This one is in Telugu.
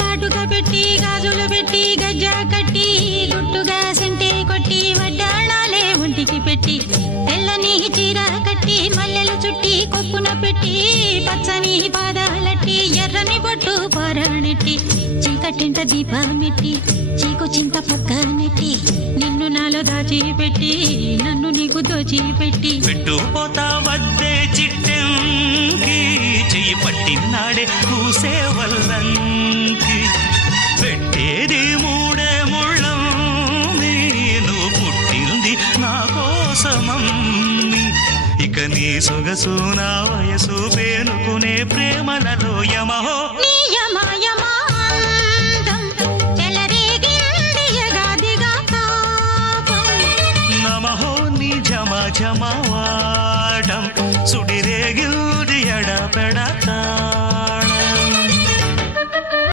కాటుక పెట్టి గాజులు పెట్టి గజ్జా కట్టి గుట్టుగా సెంటే కొట్టి వడ్డాణాలే ఒంటికి పెట్టి తెల్లని చీర కట్టి మల్లెలు చుట్టి కొప్పున పెట్టి పచ్చని పాదాలట్టి ఎర్రని బొట్టు పారాణెట్టి చీకటింట దీపమెట్టి చీకు చింత పక్క నెట్టి నిన్ను నాలో దాచిపెట్టి నన్ను నీకు దోచిపెట్టి పెట్టుపోతా వద్దే చిట్టంకి చెయ్యి పట్టినాడే కూసే వల్లంకి పెట్టేది మూడే ముళ్ళం నువ్వు పుట్టింది నా కోసమమ్మి ఇక నీ సొగసు నా వయసు పేనుకునే ప్రేమలలో యమహో